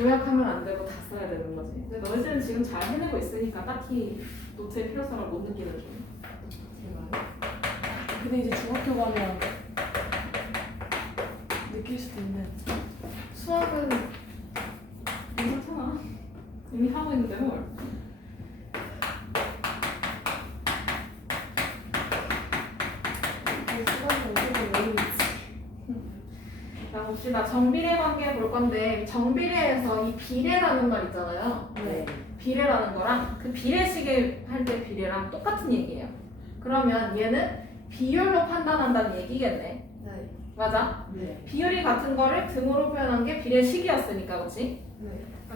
요약하면 안 되고 다 써야 되는 거지. 근데 너희들은 지금 잘 해내고 있으니까 딱히 노트의 필요성을 못 느끼는 중. 근데 이제 중학교 가면 느낄 수도 있는. 수학은 괜찮아. 이미 하고 있는데 뭘. 자, 봅시다. 정비례 관계 볼 건데 정비례에서 이 비례라는 말 있잖아요. 네. 비례라는 거랑 그 비례식을 할 때 비례랑 똑같은 얘기예요. 그러면 얘는 비율로 판단한다는 얘기겠네. 네. 맞아? 네. 비율이 같은 거를 등으로 표현한 게 비례식이었으니까, 그렇지? 네.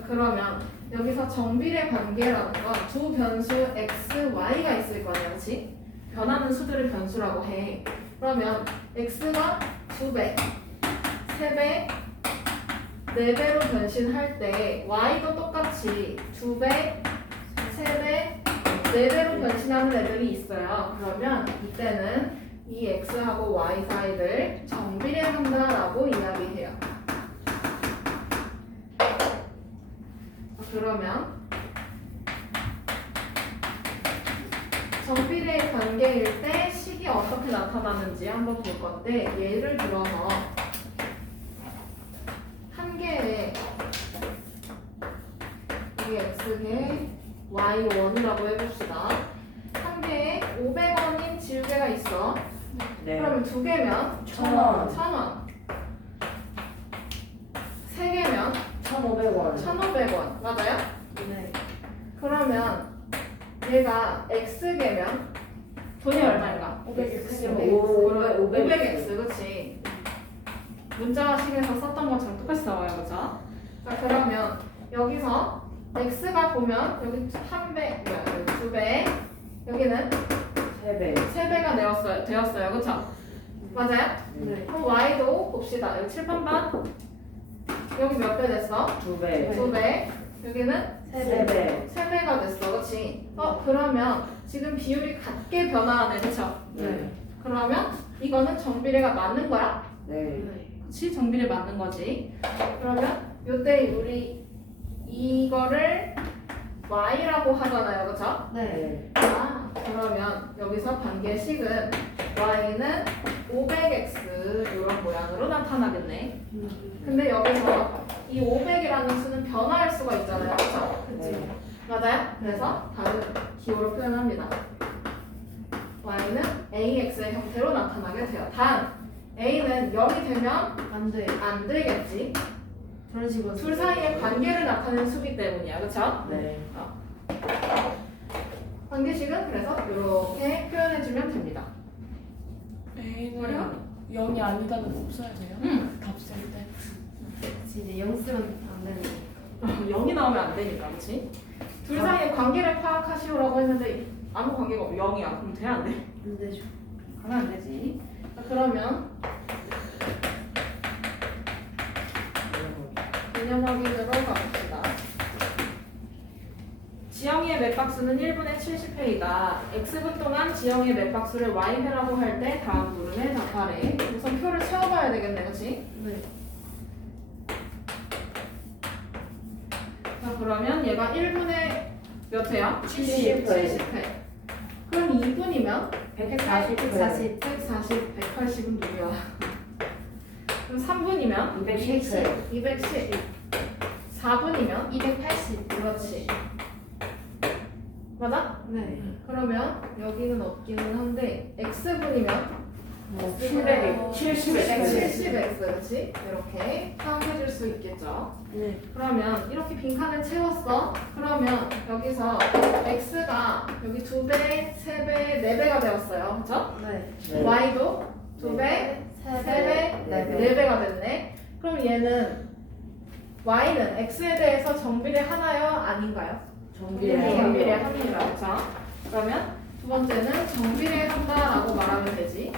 그러면 여기서 정비례 관계라는 건 두 변수 x, y가 있을 거네요, 그렇지? 변하는 수들을 변수라고 해. 그러면 x가 2배, 3배, 4배로 변신할 때 y도 똑같이 2배, 3배, 4배로 변신하는 애들이 있어요. 그러면 이때는 이 x하고 y 사이를 정비례한다라고 이야기해요. 그러면 정비례 관계일 때 식이 어떻게 나타나는지 한번 볼 건데, 예를 들어서 한 개의 이게 x개 y1이라고 해봅시다. 한 개에 500원인 지우개가 있어. 네. 그러면 두 개면 1,000원. 1,000원. 세 개면 1,500원. 1,500원. 맞아요? 네. 그러면 얘가 x개면 돈이 얼마인가? 500x. 500x, 그치? 문자식에서 썼던 것처럼 똑같이 나와요, 그죠? 자, 그러면 여기서 x가 보면 여기 3배, 여기 2배, 여기는 3배. 3배가 되었어요, 그쵸? 맞아요? 네. 그럼 y도 봅시다. 여기 칠판반, 여기 몇 배 됐어? 2배. 2배, 여기는 3배. 3배가 됐어, 그치? 그러면 지금 비율이 같게 변화하네, 그쵸? 네. 그러면 이거는 정비례가 맞는 거야? 네. 그치? 정비례 맞는 거지. 그러면 요때 우리 이거를 y라고 하잖아요, 그쵸? 네. 아, 그러면 여기서 관계식은 y는 500x 이런 모양으로 나타나겠네. 근데 여기서 이 500이라는 수는 변화할 수가 있잖아요, 그쵸? 네. 맞아요? 그래서 다른 기호로 표현합니다. y는 ax의 형태로 나타나게 돼요. 단 a는 0이 되면 안 돼. 안 되겠지. 그런 식으로. 둘 사이의 관계를 나타내는 수기 때문이야, 그렇죠? 네. 관계식은 그래서 이렇게 표현해주면 됩니다. A는 0이 아니다는 꼭 써야 돼요? 응. 답 쓸 때. 이제 0 쓰면 안 되는. 0이 나오면 안 되니까, 그렇지? 둘 사이의 관계를 파악하시오라고 했는데 아무 관계가 없고 0이야. 그럼 돼, 안 돼? 안 되죠. 가면 안 되지. 자, 그러면 개념 확인으로 가봅시다. 지영이의 맥박수는 1분의 70회이다. x분 동안 지영이의 맥박수를 y회라고 할 때 다음 물음에 답하래. 우선 표를 세워봐야 되겠네, 그렇지? 네. 자, 그러면 얘가 1분의 몇 회야? 70 회. 70회. 그럼 2분이면 140. 140, 180은 누구야? 그럼 3분이면 210. 210. 4분이면 280. 그렇지. 맞아? 네. 그러면 여기는 없기는 한데 x분이면 770x. 70x, 그렇지? 이렇게 파악해줄 수 있겠죠. 네. 그러면 이렇게 빈칸을 채웠어. 그러면 여기서 x가 여기 2배, 3배, 4배가 되었어요. 그렇죠? 네. y도 2배, 3배, 4배가 됐네. 그럼 얘는 y는 x에 대해서 정비례 하나요? 아닌가요? 정비례 합니다. 그렇죠? 그러면 두 번째는 정비례 한다라고 말하면 되지.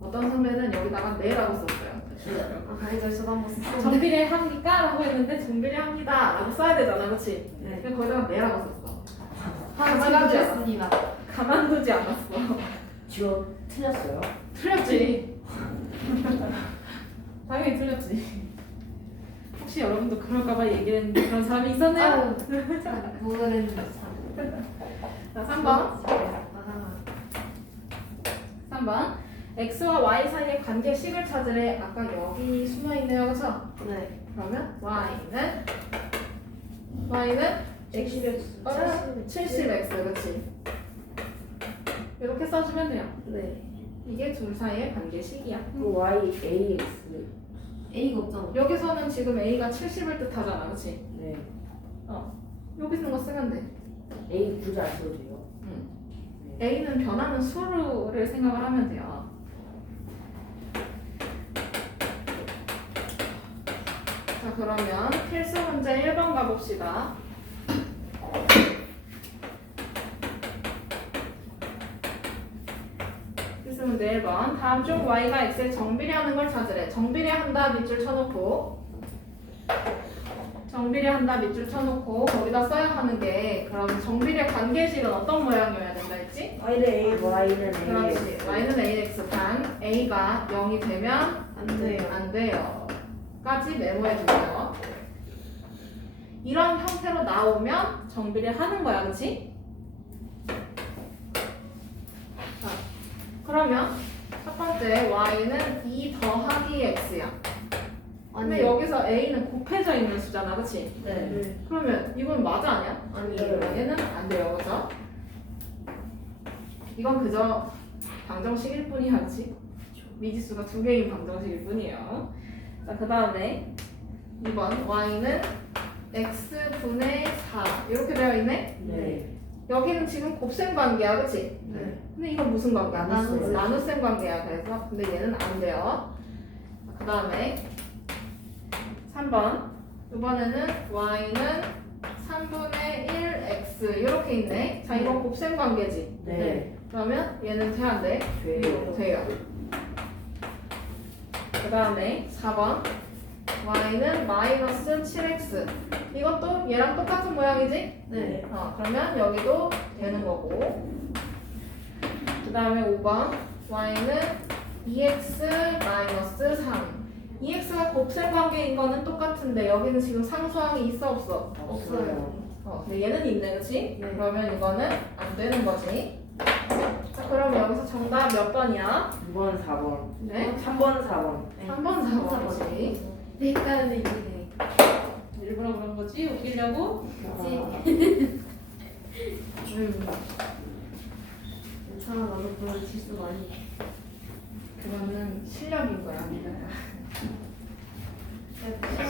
어떤 선배는 여기다가 네라고 썼어요. 강의자 저도 한번 썼는데. 정비례 합니까? 라고 했는데 정비례 합니다 라고 써야 되잖아, 그렇지? 네. 근데 거기다가 네라고 썼어. 지각했습니다. 가만두지 않았어. 지워 틀렸어요? 틀렸지. 당연히 틀렸지. 혹시 여러분도 그럴까봐 얘기를 했는데 그런 사람이 있었네요. 모르는 참. 자, 3번. 아, 3번. X와 Y 사이의 관계식을 찾으래. 아까 여기 숨어있네요. 그쵸? 네. 그러면 Y는 70x. 70X. 그치? 이렇게 써주면 돼요. 네. 이게 둘 사이의 관계식이야. Y, AX. A가 없잖아. 여기서는 지금 A가 70을 뜻하잖아. 그치? 네. 여기 있는 거 쓰면 돼. A 굳이 안 써도 돼요? A는 변하는 수를 생각을 하면 돼요. 자, 그러면 필수 문제 1번 가봅시다. 필수 문제 1번. 다음 중 Y가 X에 정비례하는 걸 찾으래. 정비례한다 밑줄 쳐놓고 정비례한다 밑줄 쳐놓고 거기다 써야 하는 게 그럼 정비례 관계식은 어떤 모양이어야 된다 했지? Y는 A, Y는 A. 그렇지. Y는 AX 반 A가 0이 되면 안 돼요. 안 돼요. 까지 메모해 주세요. 이런 형태로 나오면 정비례 하는 거야, 그렇지? 자, 그러면 첫 번째 Y는 2 더하기 X야. 근데 아니요. 여기서 A는 곱해져 있는 수잖아, 그렇지? 네. 그러면 이건 맞아 아니야? 아니에요. 얘는 안 돼요, 그죠? 이건 그저 방정식일 뿐이야, 그치? 미지수가 두 개인 방정식일 뿐이에요. 자, 그 다음에 2번 y는 x분의 4 이렇게 되어 있네? 네. 여기는 지금 곱셈 관계야, 그치? 네. 근데 이건 무슨 관계야? 나눗셈. 나눗셈 관계야. 그래서 근데 얘는 안 돼요. 그 다음에 3번 이번에는 y는 3분의 1x 이렇게 있네. 자, 이건 곱셈 관계지. 네. 그러면 얘는 돼 안 돼? 돼요. 돼요. 그 다음에 4번 y는 마이너스 7x 이것도 얘랑 똑같은 모양이지? 네. 그러면 여기도 되는 거고 그 다음에 5번 y는 2x 마이너스 3 2x가 곱셈 관계인 거는 똑같은데 여기는 지금 상수항이 있어 없어? 없어요. 근데 얘는 있네, 그치? 네. 그러면 이거는 안 되는 거지. 자, 그럼 여기서 정답 몇 번이야? 2번, 4번. 네? 3번, 4번. 3번, 4번이지. 네, 헷갈리는 이게. 일부러 그런 거지? 웃기려고? 그치? 괜찮아, 나도 그런 실수 많이. 그거는 실력인 거야, 미나야.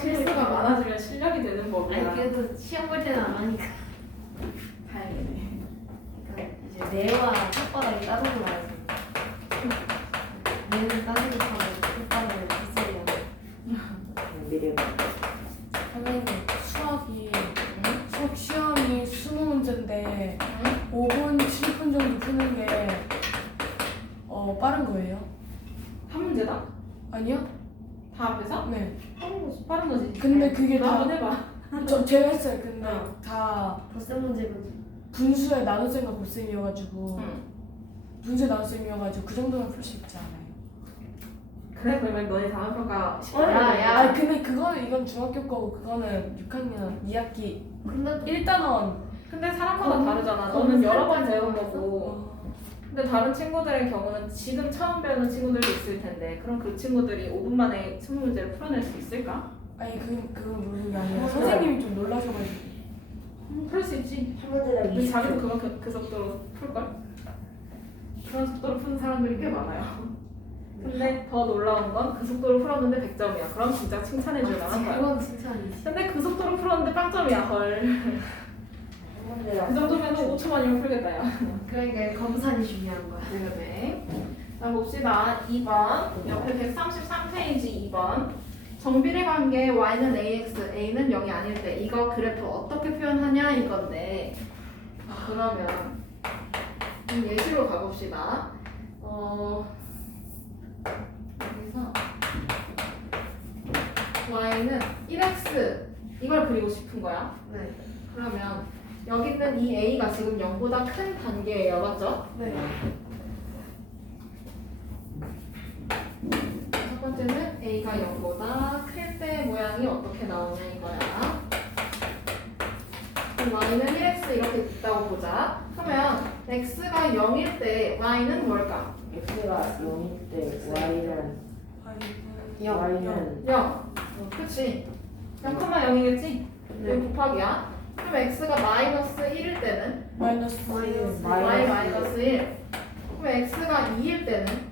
실수가 많아지면 실력이 되는 법이야. 아니, 그래도 시험 볼 때는 안 하니까. 다행이네. 그러니까 이제 뇌와 혓바닥이 따로 나와서. 뇌는 따지고 하고 혓바닥은 빗소리하고. 미래. 선생님 수학 시험이 20문제인데 5분, 7분 정도 푸는 게 빠른 거예요? 한 문제다? 아니요? 다 앞에서? 네. 빠른 거지. 근데 그게 너 다 한번 해봐. 제가 했어요. 근데 어. 다 덧셈 문제거든. 분수의 나눗셈과 곱셈이어가지고 응. 분수의 나눗셈이어가지고 그 정도는 풀 수 있지 않아요. 그래, 그러면 너희 다음 평가 아 근데 그거는 이건 중학교 거고 그거는 6학년 2학기 근데 1단원 근데 사람마다 다르잖아. 너는 여러 번 배운 살짝 거고. 근데 다른 친구들의 경우는 지금 처음 배우는 친구들도 있을 텐데 그럼 그 친구들이 5분 만에 20문제를 풀어낼 수 있을까? 아니 그건 모르는 게 아니라 선생님이 좀 놀라셔가지고 풀 수 있지. 한 문제당 근데 20초. 자기도 그거 그 속도로 풀걸? 그런 속도로 푸는 사람들이 꽤 많아요. 근데 더 놀라운 건 그 속도로 풀었는데 100점이야. 그럼 진짜 칭찬해줄 만한 거야. 그건 칭찬이지. 근데 그 속도로 풀었는데 빵점이야. 헐. 한 문제당 그 정도면 5초 만이면 풀겠다, 야. 그러니까 검사이 중요한 거야. 네. 자, 봅시다. 2번. 옆에 133페이지 2번. 정비례 관계 y는 ax, a는 0이 아닐 때 이거 그래프 어떻게 표현하냐 이건데 그러면 예시로 가봅시다. 여기서 y는 1x 이걸 그리고 싶은 거야. 네. 그러면 여기 있는 이 a가 지금 0보다 큰 단계예요, 맞죠? 네. 첫 번째는 a가 a가 0보다 클 때 모양이 어떻게 나오냐 이거야. 그럼 y는 1x 이렇게 있다고 보자. 그러면 x가 0일 때 y는 뭘까? x가 0일 때 y는 영. y는 0. 그치? 0,0이겠지? 네. 여기 곱하기야. 그럼 x가 마이너스 1일 때는 마이너스 y 마이너스 1. 그럼 x가 2일 때는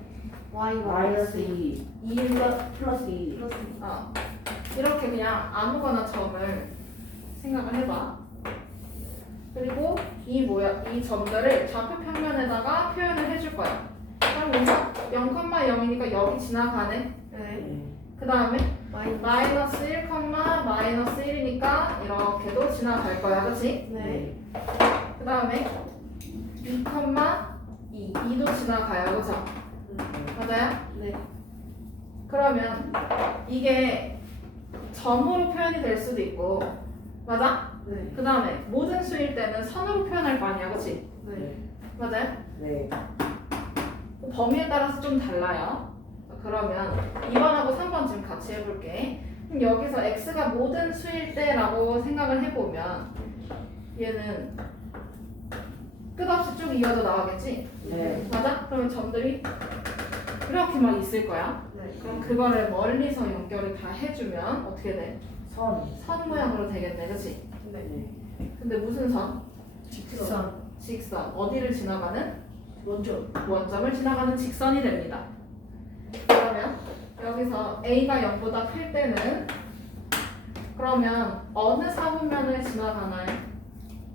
y 마이너스 2 2일 플러스 2 플러스 이렇게 그냥 아무거나 점을 생각을 해봐. 그리고 이 점들을 좌표 평면에다가 표현을 해줄 거야. 그럼 여기서 0,0이니까 여기 지나가네. 네. 그 다음에 마이너스 마이너스 1, 마이너스 1이니까 이렇게도 지나갈 거야. 그치? 네. 그 다음에 2, 2도 지나가요. 그죠? 맞아요? 네. 그러면 이게 점으로 표현이 될 수도 있고 맞아? 네. 그 다음에 모든 수일 때는 선으로 표현할 거 아니야. 그치? 네. 맞아요? 네 범위에 따라서 좀 달라요. 그러면 2번하고 3번 지금 같이 해볼게. 그럼 여기서 x가 모든 수일 때라고 생각을 해보면 얘는 끝없이 쭉 이어져 나가겠지? 네. 맞아? 그러면 점들이 이렇게 막 있을 거야. 네. 그럼 그거를 멀리서 연결을 다 해주면 어떻게 돼? 선 선 모양으로 되겠네. 그치? 네. 근데 무슨 선? 직선 직선. 어디를 지나가는? 원점 원점을 지나가는 직선이 됩니다. 그러면 여기서 a가 0보다 클 때는 그러면 어느 사분면을 지나가나요?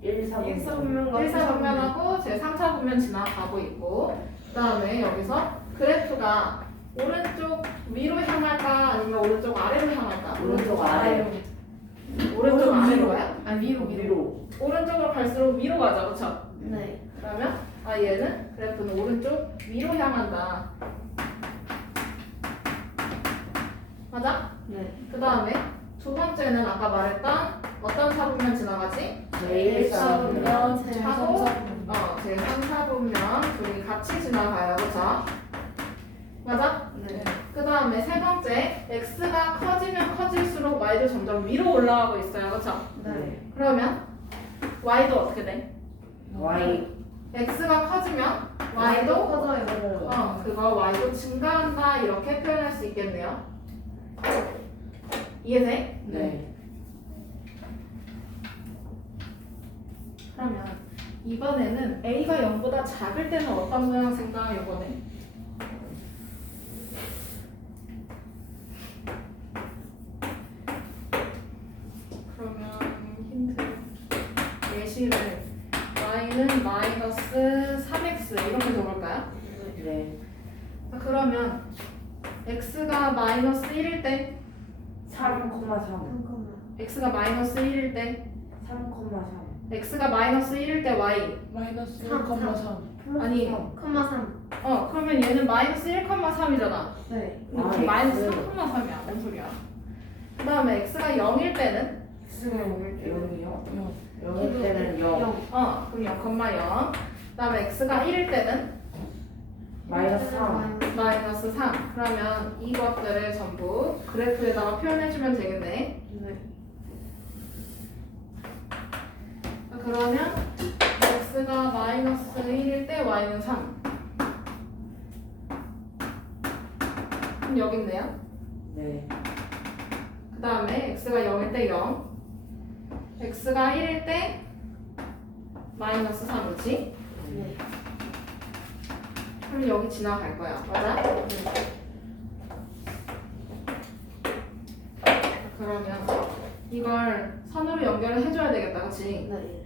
1, 4, 1, 4분면과 1, 4분면하고 제 3, 4분면 지나가고 있고 그 다음에 여기서 그래프가 오른쪽 위로 향할까 아니면 오른쪽 아래로 향할까? 오른쪽 아래 오른쪽 아래로 가요? 아 위로 위로 오른쪽으로 갈수록 위로 가죠. 그쵸? 네. 그러면 얘는 그래프는 오른쪽 위로 향한다. 맞아? 네. 그 다음에 두 번째는 아까 말했던 어떤 사분면 지나가지? 제1, 4분면 하고 제 3, 4분면 둘이 같이 지나가요. 그쵸? 맞아? 네. 그 다음에 세 번째 x가 커지면 커질수록 y도 점점 위로 올라가고 있어요. 그쵸? 네. 그러면 y도 어떻게 돼? y x가 커지면 y도 y도 커져요. 그거 y도 증가한다 이렇게 표현할 수 있겠네요. 이해돼? 네 그러면 이번에는 a가 0보다 작을 때는 어떤 모양 생각 이번에? 그러면 힌트 예시를 y는 마이너스 3x 이렇게 적을까요? 네 그러면 x가 마이너스 1일 때 3,3 x가 마이너스 1일 때 3,3 x가 마이너스 1일 때 y 마이너스 3, 1,3 아니 콤마 3. 그러면 얘는 마이너스 1,3이잖아. 네. 근데 마이너스 3,3이야. 뭔 소리야? 그 다음에 x가 0일 때는 x가 0일 때 0이요? 0 0일 때는 0 그럼 0,0. 그 다음에 x가 1일 때는 마이너스 3 마이너스 3. 그러면 이것들을 전부 그래프에다가 표현해주면 되겠네. 네. 그러면 x가 마이너스 1일 때 y는 3. 그럼 여기 있네요. 네 그 다음에 x가 0일 때 0. x가 1일 때 마이너스 3이지? 네. 그럼 여기 지나갈 거야. 맞아? 그러면 이걸 선으로 연결을 해줘야 되겠다. 그치? 네.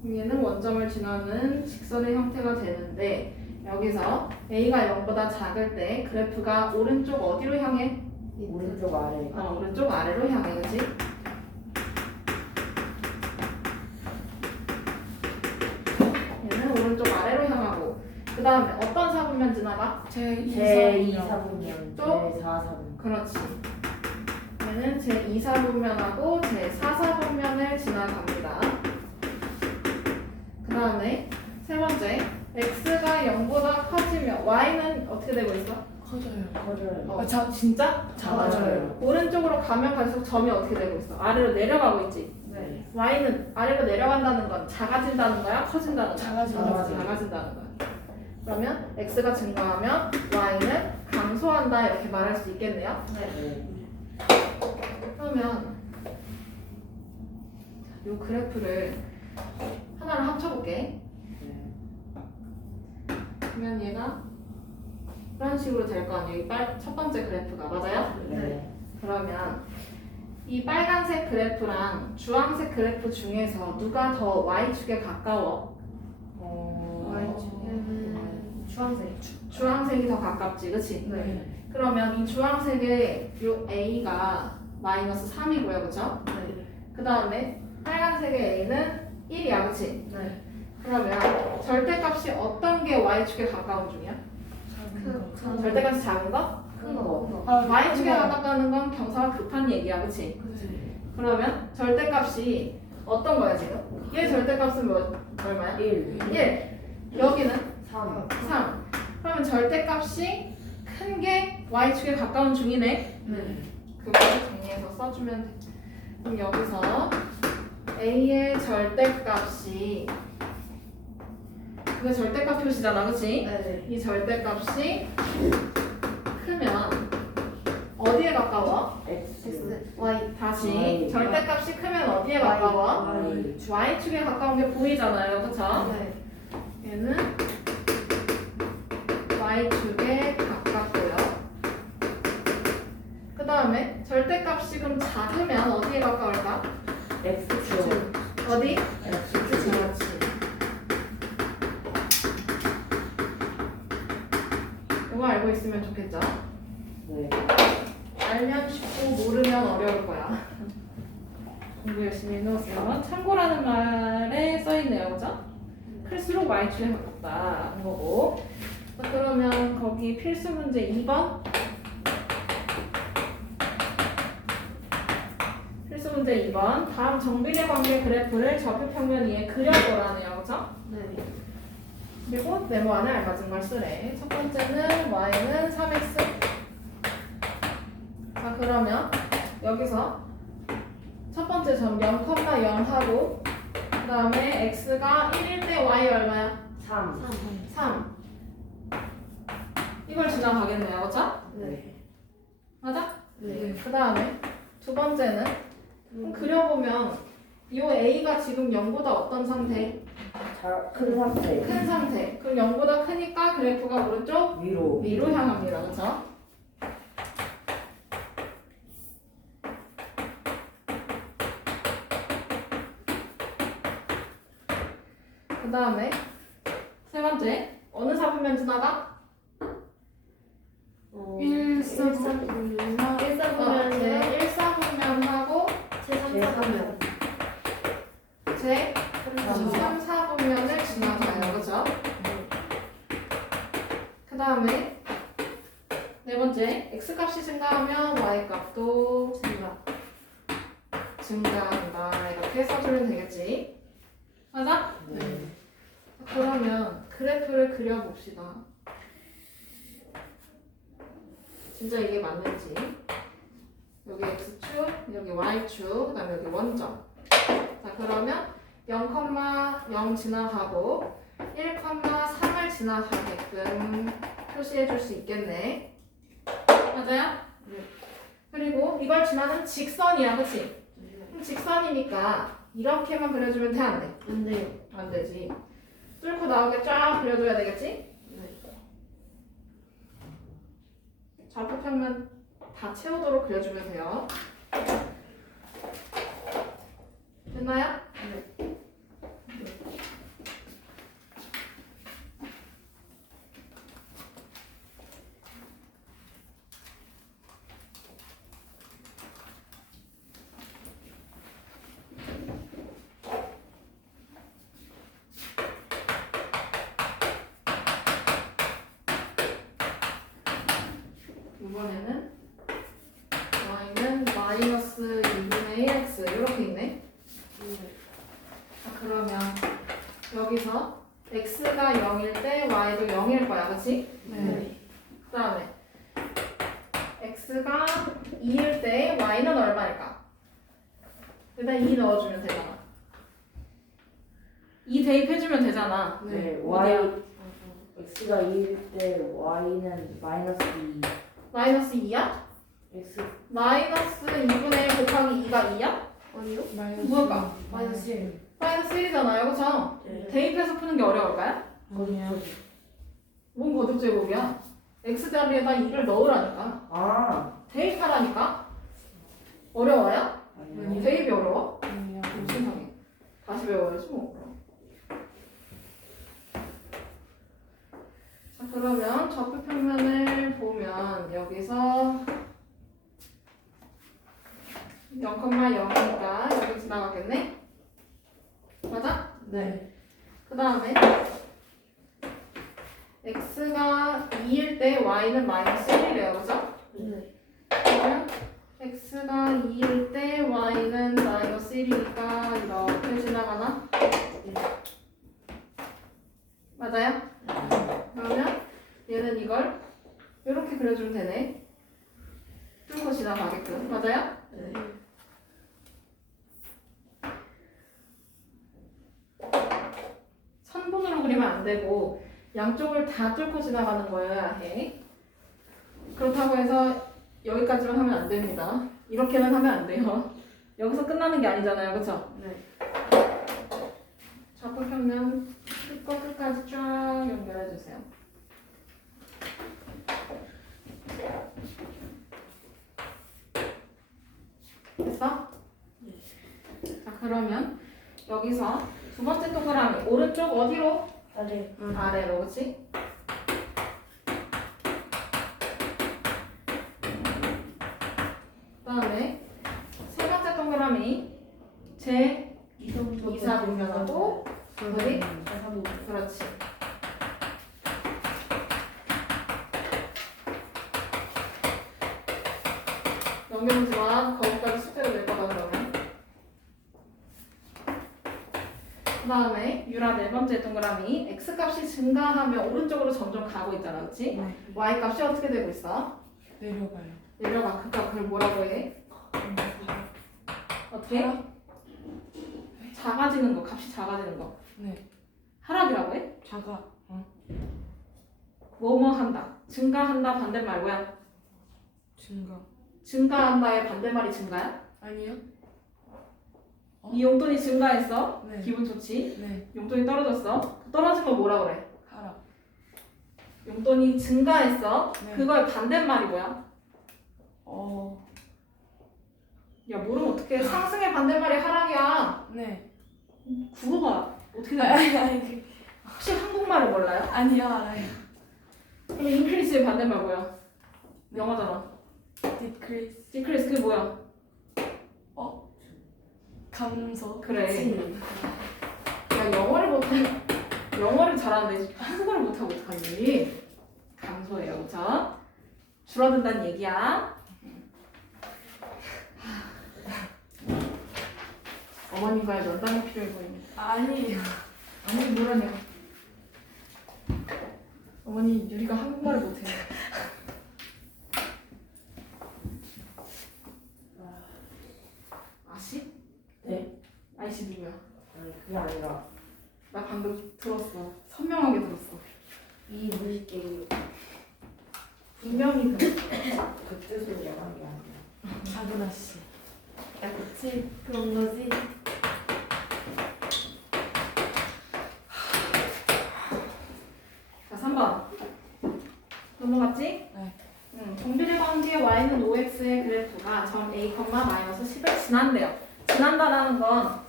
그럼 얘는 원점을 지나는 직선의 형태가 되는데 여기서 a가 0보다 작을 때 그래프가 오른쪽 어디로 향해? 오른쪽 아래 오른쪽 아래로 향해. 그치? 얘는 오른쪽 아래로 향하고 그 다음에 어떤 사분면 지나가? 제2, 제2, 4분면 4분면 또? 제4, 4분면 그렇지. 얘는 제2, 4분면하고 제4, 4분면을 지나갑니다. 그 다음에 세 번째 x가 0보다 커지면 y는 어떻게 되고 있어? 커져요. 커져요. 진짜? 작아져요. 오른쪽으로 가면 갈수록 점이 어떻게 되고 있어? 아래로 내려가고 있지. 네. y는 아래로 내려간다는 건 작아진다는 거야? 커진다는 거야? 작아진다는 작아진다는 거야. 그러면 x가 증가하면 y는 감소한다 이렇게 말할 수 있겠네요. 네. 그러면 이 그래프를 하나를 합쳐볼게. 네. 그러면 얘가 이런 식으로 될 거 아니에요? 이 첫 번째 그래프가 맞아요? 네. 그러면 이 빨간색 그래프랑 주황색 그래프 중에서 누가 더 y축에 가까워? Y축에는 주황색. 주황색이 더 가깝지, 그치? 네. 그러면 이 주황색의 요 a가 마이너스 3이고요, 그쵸? 네. 그 다음에 빨간색의 a는 1이야, 그치? 네. 그러면 절대값이 어떤 게 y축에 가까운 중이야? 큰 절대값이 작은 거? 큰 거. y축에 가깝다는 건 경사가 급한 얘기야, 그치? 그치. 그러면 절대값이 어떤 거야, 지금? 얘 절대값은 얼마야? 1. 1. 여기는 3. 3. 그러면 절대값이 큰 게 y축에 가까운 중이네. 네. 그거를 정리해서 써주면 돼. 그럼 여기서 a의 절대값이 그게 절대값 표시잖아, 그치? 네. 이 절대값이 크면 어디에 가까워? X. Y. 다시 Y. 절대값이 크면 어디에 가까워? Y. y축에 가까운 게 보이잖아요, 그쵸? 네. 얘는 y축에 가깝고요. 그 다음에 절대값이 그럼 작으면 어디에 가까울까? X축. 어디? X축. 그렇지. 이거 알고 있으면 좋겠죠? 네. 알면 쉽고 모르면 어려울 거야. 공부 열심히 해놓으세요. 참고라는 말에 써있네요, 그죠? 클수록 y축에 가깝다는 거고. 자, 그러면 거기 필수 문제 2번. 필수 문제 2번. 다음 정비례 관계 그래프를 좌표평면 위에 그려보라네요, 그죠? 네. 그리고 네모 안에 알맞은 걸 쓰래. 첫 번째는 y는 3x. 자, 그러면 여기서 첫 번째 점 0,0 하고 그 다음에 x가 1일 때 y 얼마야? 3. 3. 이걸 지나가겠네요, 그쵸? 네. 맞아? 네. 그 다음에 두 번째는 그럼 그려보면 이 a가 지금 0보다 어떤 상태? 큰 상태. 큰 상태. 그럼 0보다 크니까 그래프가 오른쪽 위로. 위로 향합니다, 그쵸? 그 다음에 세 번째 어느 사분면 지나가? 1사분면이나 1사분면에 1사분면하고 제3사분면. 제 3, 4분면을 지나가요, 그죠? 그 다음에 네 번째 x값이 증가하면 y값도 증가한다 이렇게 써주면 되겠지? 맞아? 네. 그러면 그래프를 그려봅시다. 진짜 이게 맞는지. 여기 x축, 여기 y축, 그 다음에 여기 원점. 자, 그러면 0,0 지나가고 1,3을 지나가게끔 표시해 줄 수 있겠네. 맞아요? 네. 그리고 이걸 지나는 직선이야, 그치? 그럼 직선이니까 이렇게만 그려주면 돼, 안 돼? 안 돼요. 안 되지. 뚫고 나오게 쫙 그려줘야 되겠지? 네. 좌표평면 다 채우도록 그려주면 돼요. 됐나요? 네. 이번에는 y는 마이너스 2분의 1x 이렇게 있네. 자, 그러면 여기서 x가 0일 때 y도 0일 거야, 그치? 네. 그 다음에 x가 2일 때 y는 얼마일까? 일단 2 넣어주면 되잖아. 2 대입해주면 되잖아. 네. 어디야? y x가 2일 때 y는 마이너스 2. 마이너스 2야? x 마이너스 2분의 1 곱하기 2가 2야? 아니요? 뭘까? 마이너스 1. 마이너스 1이잖아요, 그쵸? 네. 대입해서 푸는 게 어려울까요? 아니야. 뭔 거듭제곱이야? x 자리에다 2를 넣으라니까. 아 대입하라니까. 어려워요? 아니요. 대입이 어려워? 아니야. 세상에. 다시 배워야지 뭐. 자, 그러면 좌표평면을 보면 여기서 0,0이니까 여기 지나가겠네? 맞아? 네. 그 다음에 x가 2일 때 y는 마이너스 1이래요, 그죠? 네. 그러면 x가 2일 때 y는 마이너스 1이니까 이렇게 지나가나? 맞아요? 그러면 얘는 이걸 이렇게 그려주면 되네. 뚫고 지나가게끔. 맞아요? 네. 선분으로 그리면 안 되고 양쪽을 다 뚫고 지나가는 거여야 해. 그렇다고 해서 여기까지만 하면 안 됩니다. 이렇게는 하면 안 돼요. 여기서 끝나는 게 아니잖아요. 그쵸? 네. 좌표평면 끝과 끝까지 쫙 연결해 주세요. 됐어? 자, 그러면 여기서 두 번째 동그라미 오른쪽 어디로? 아래 아래로, 그치? 그 다음에 세 번째 동그라미 제 이사 분면하고 어디? 그렇지. 넘겨보지 마. 거기까지 숙제로 낼 거다 그러면. 그 다음에 유라 네 번째 동그라미 x 값이 증가하면 오른쪽으로 점점 가고 있잖아, 그렇지? 네. y 값이 어떻게 되고 있어? 내려가요. 내려가. 그러니까 그걸 뭐라고 해? 어떻게? 작아지는 거, 값이 작아지는 거. 네. 하락이라고 해? 자가. 뭐뭐 한다. 증가한다 반대말 뭐야? 증가. 증가한다의 반대말이 증가야? 아니요. 이 용돈이 증가했어. 네. 기분 좋지? 네. 용돈이 떨어졌어. 떨어진 거 뭐라 그래? 하락. 용돈이 증가했어. 네. 그거의 반대말이 뭐야? 야, 모르면 어떡해. 상승의 반대말이 하락이야. 네. 국어가 어떻게 돼? 아니. 혹시 한국말을 몰라요? 아니요, 알아요. 그럼 잉글리시의 반대말 뭐야? 영어잖아. decrease. 디크리스 그게 뭐야? 감소. 그래. 야, 영어를 잘하는데 한국어를 못하고 어떡하니? 감소해요, 그쵸? 줄어든다는 얘기야. 어머님과의 면담이 필요해 보입니다. 아니에요. 아니, 뭐라냐. 어머니, 유리가 한국말을 못해. 아시? 네. 아이씨 누구야? 아니 그게 아니라 나 방금 들었어. 선명하게 들었어. 이 무식갱이 분명히 들었어. 그 뜻으로 말한 게 아니라 자근아 씨. 야, 그치. 그런 거지. 자, 3번. 넘어갔지? 네. 정비례 관계 y는 5x의 그래프가 점 a, 마이너스 10을 지난대요. 지난다라는 건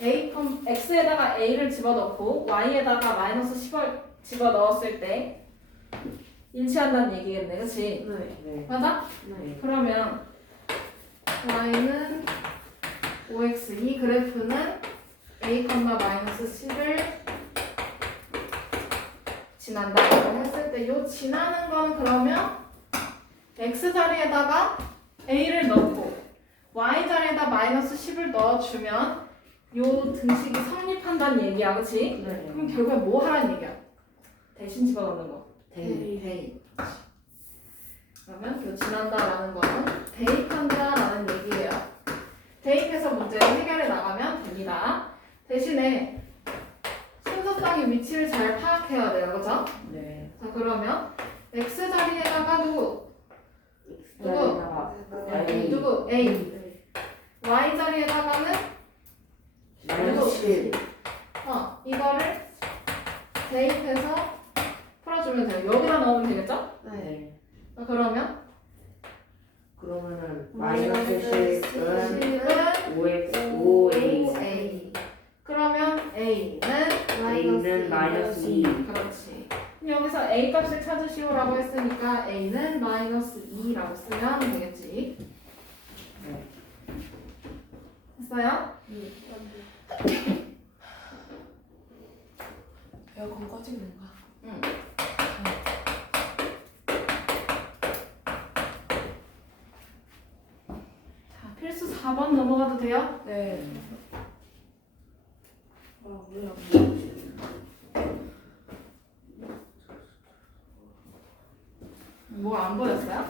x에다가 a를 집어넣고 y에다가 마이너스 10을 집어넣었을 때 일치한다는 얘기겠네, 그치? 네. 네. 맞아? 네. 그러면 y는 5x, 이 그래프는 a, 마이너스 10을 지난다라고 했을 때 요 지나는 건 그러면 x 자리에다가 a를 넣고 y 자리에다 마이너스 10을 넣어주면 요 등식이 성립한다는 얘기야, 그치? 네. 그럼 결국에 뭐 하라는 얘기야? 대신 집어넣는 거. 대입. 대입. 그러면 요 지난다라는 거는 대입한다라는 얘기예요. 대입해서 문제를 해결해 나가면 됩니다. 대신에 순서상의 위치를 잘 파악해야 돼요. 그죠? 네. 자, 그러면 x 자리에다가 누구? A. 누구? A. y 자리에다가는 마이너스 7. 이거를 대입해서 풀어주면 돼요. 여기다 넣으면 되겠죠? 네. 자, 그러면 그러면은 마이너스 10은 5A. A. 그러면 A는 A는 마이너스 2. 그렇지. 그럼 여기서 A 값을 찾으시오라고 했으니까 A는 마이너스 2라고 쓰면 되겠지. 네. 됐어요? 에어컨 꺼진 건가? 응. 자, 필수 4번 넘어가도 돼요? 네. 뭐가 안 보였어요?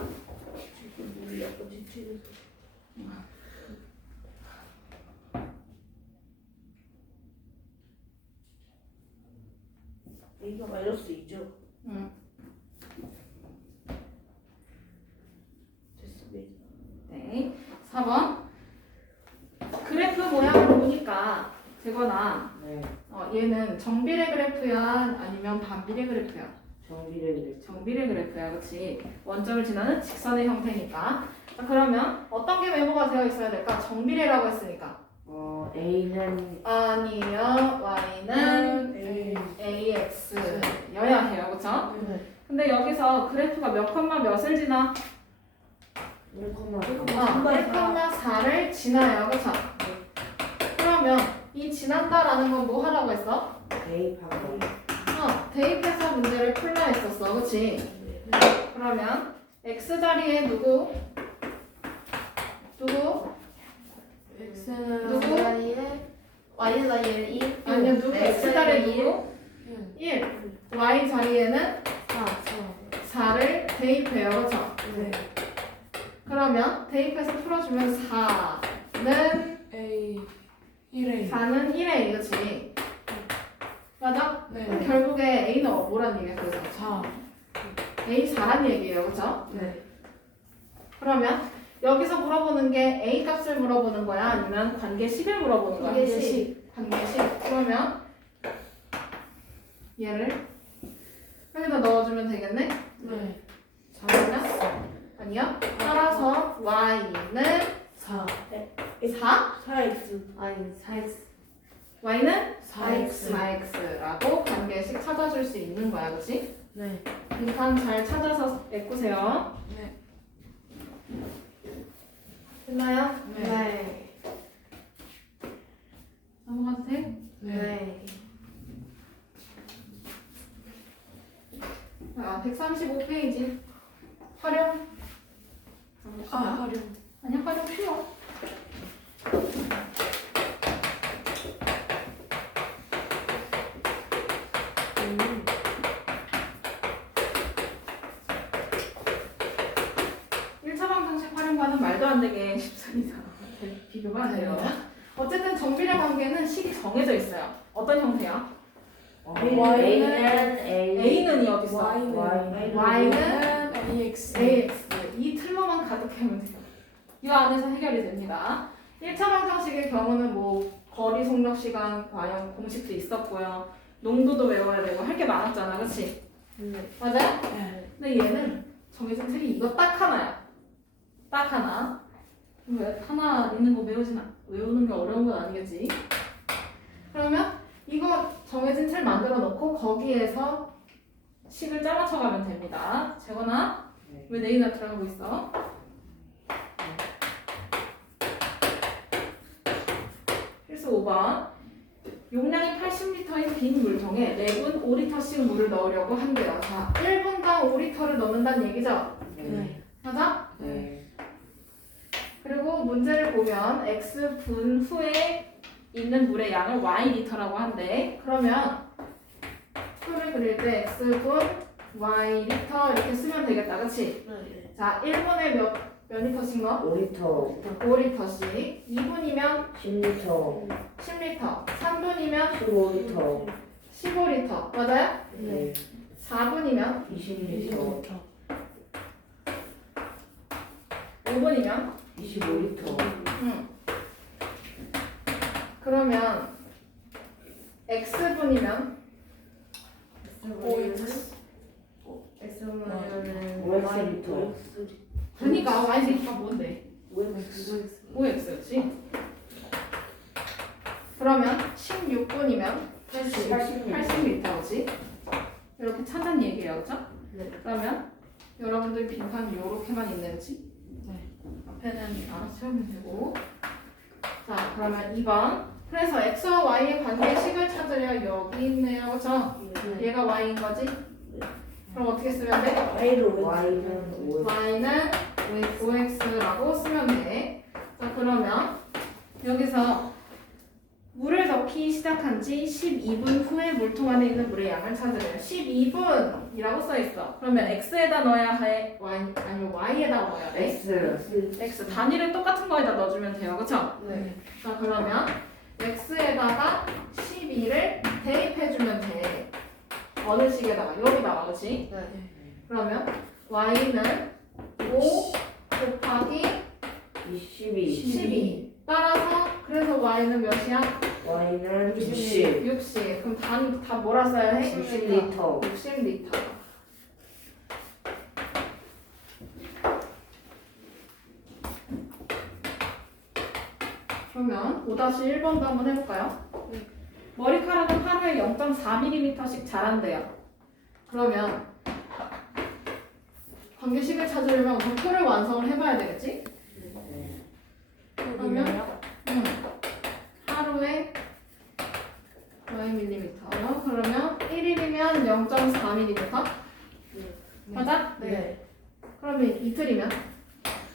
A가 마이너스 2죠? 응. 됐습니다. 네. 4번. 그래프 모양을 보니까 되거나 네. 얘는 정비례 그래프야 아니면 반비례 그래프야? 정비례를 정비례 그래프야. 그렇지. 원점을 지나는 직선의 형태니까. 자, 그러면 어떤 게 메모가 되어 있어야 될까? 정비례라고 했으니까. A는 아니면 y는 ax여야 해요. 그쵸? 근데 여기서 그래프가 몇 컴마 몇을 지나? 1,4를 지나요. 그쵸? 그러면 이 지난다라는 건 뭐 하라고 했어? 대입하고 대입해서 문제를 풀라 했었어. 그치? 그러면 x 자리에 누구? X는 누구? 자리에 Y는 자리에 2 아니면 누구? x 자리에 누구? 1. 1. y 자리에는 4 4를 대입해요. 그쵸? 네. 그러면 대입해서 풀어주면 4는 A 1A. 4는 1에 이거지. 맞아? 네. 결국에 A는 뭐란 얘기야? 그래서 4. A 4란 얘기예요. 그쵸? 네. 그러면 여기서 물어보는 게 A 값을 물어보는 거야? 아니면 관계식을 물어보는 거야? 관계식. 관계식. 그러면 얘를 여기다 넣어주면 되겠네? 네. 그러면 아니요. 따라서 Y는 4. 4? 4X 아니 4X Y는 4X. 4X라고 관계식 찾아줄 수 있는 거야. 그치? 네. 빈칸 잘 찾아서 메꾸세요. 네. 됐나요? 네. 넘어가도 돼? 네. 135페이지. 활용. 활용. 아니야, 활용 쉬워. 일차 방정식 활용과는 말도 안 되게 쉽습니다. 비교가 안 돼요. 어쨌든 정비례 관계는 식이 정해져 있어요. 어떤 형태야? A는 A A는 어디 있어? Y는 AX. AX. 이 틀로만 가득하면 돼요. 이 안에서 해결이 됩니다. 1차 방정식의 경우는 뭐 거리 속력 시간 과형 공식도 있었고요. 농도도 외워야 되고 할 게 많았잖아. 그치? 맞아요? 네. 근데 얘는 정해진 틀이 이거 딱 하나야. 딱 하나. 왜 하나 있는 거 외우는 게 어려운 건 아니겠지? 그러면 이거 정해진 틀 만들어 놓고 거기에서 식을 짜맞춰가면 됩니다. 재건아, 네. 왜 네이나 들어가고 있어? 필수 5번. 용량이 80리터인 빈 물통에 4분 5리터씩 물을 넣으려고 한대요. 자, 1분당 5리터를 넣는다는 얘기죠? 네. 맞아? 네. 그리고 문제를 보면 x분 후에 있는 물의 양을 y리터라고 한대. 그러면 표를 그릴 때 x분 y 리터 이렇게 쓰면 되겠다. 그치? 네. 자, 1분에 몇 리터씩 넣어? 5리터, 5리터씩. 2분이면 10리터, 10리터. 3분이면 15리터, 15리터. 맞아요? 네. 4분이면 20리터, 5분이면 25리터, 그러면 x분이면 X분이면은 5X리터. 그러니까 y 리터가 뭔데? 5x였지? 그러면 16분이면 80리터지? 이렇게 찾은 얘기예요, 그죠? 네. 그러면 여러분들 빈칸 요렇게만 있네, 그치? 네. 앞에는 알아서 채우면 되고. 자, 그러면 2번. 그래서 x와 y의 관계식을 찾으려 여기 있네요, 그쵸? 얘가 y인 거지? 그럼 어떻게 쓰면 돼? Y는 5, y는 5x라고 쓰면 돼. 자, 그러면 여기서 물을 넣기 시작한 지 12분 후에 물통 안에 있는 물의 양을 찾으래요. 12분이라고 써 있어. 그러면 x에다 넣어야 해? 아니면 y에다 넣어야 돼? X, x 단위를 똑같은 거에다 넣어주면 돼요. 그쵸? 네. 자, 그러면 x에다가 12를 대입해주면 돼. 어느 식에다가? 여기다가, 그치? 네. 그러면 y는 5 곱하기 22, 12. 따라서 그래서 y는 몇이야? Y는 60, 60. 그럼 단위 다 뭐라 써야 해? 60리터, 60리터. 그러면 5-1번도 한번 해볼까요? 머리카락은 하루에 0.4mm씩 자란대요. 그러면 관계식을 찾으려면 우선 표를 완성을 해봐야 되겠지? 그러면 하루에 y 밀리미터. 그러면 1일이면 0.4mm. 맞아? 네. 그러면 이틀이면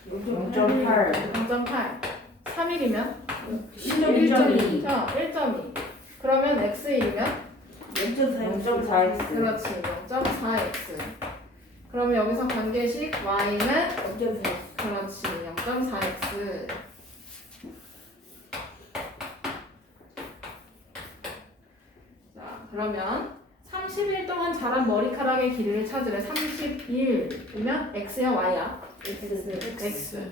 0.8, 0.8. 3일이면 1.2, 자, 1.2. 그러면 x일이면 0.4X, 그렇지. 0.4x. 그러면 여기서 관계식 y는 0.4. 그렇지. 0.4x. 자, 그러면 30일 동안 자란 머리카락의 길이를 찾으래. 30일이면 x야 y야? x.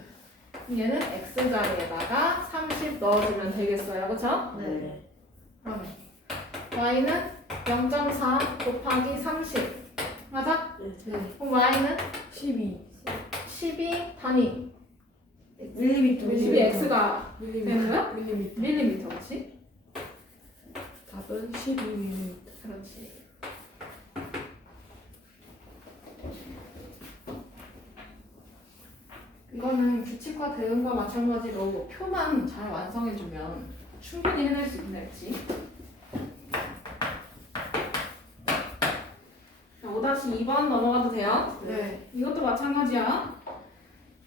얘는 x 자리에다가 30 넣어주면 되겠어요. 그쵸? 네. 그러면 y는 0.4 곱하기 30. 맞아? 네. 그럼 y는 12 12 단위. 밀리미터. 12 x가 되는 거야? 밀리미터. 밀리미터, 그렇지? 답은 12밀리미터. 그렇지. 이거는 규칙과 대응과 마찬가지로 표만 잘 완성해주면 충분히 해낼 수 있네, 그치? 자, 5-2번 넘어가도 돼요? 네. 이것도 마찬가지야.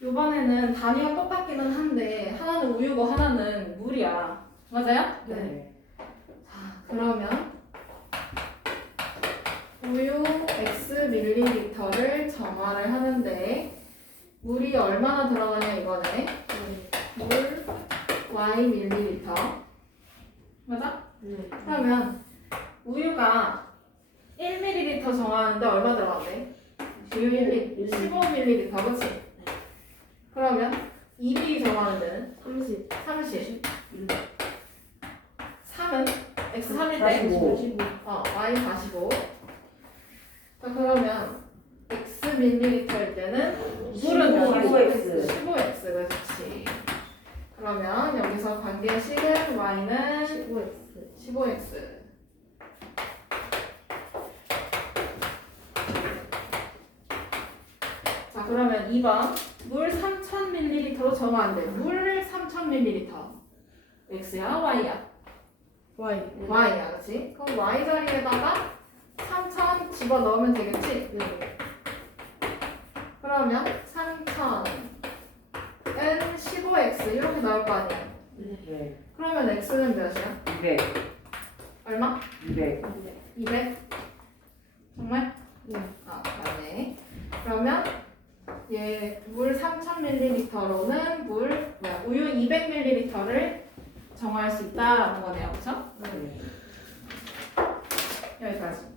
이번에는 단위가 똑같기는 한데 하나는 우유고 하나는 물이야. 맞아요? 네. 자, 그러면 우유 x 밀리리터를 정화를 하는데 물이 얼마나 들어가냐 이거네. 물 y 밀리리터. 맞아? 네. 그러면 우유가 1ml 정화하는데 얼마 들어간대? 우유 15ml, 그치? 그러면 2ml 정화하는 데는 30. 30. 3은 x 3일 때 45. y 45. 자, 그러면 x 밀리리터일 때는 물은 15x. 15x. 그렇지. 그러면 여기서 관계식은 y는 15X. 15x. 자, 그러면 2번 물 3000ml로 정화한대. 물 3000ml. x야 y야? Y. y야, 그렇지? 그럼 y 자리에다가 3000 집어넣으면 되겠지? 네. 그러면 3000은 15x 이렇게 나올 거 아니야? 네. 그러면 x는 몇이야? 200, 얼마? 200. 200? 정말? 네. 아, 물 3000ml로는 우유 200ml를 정할 수 있다라는 거네요. 그렇죠? 네. 여기까지.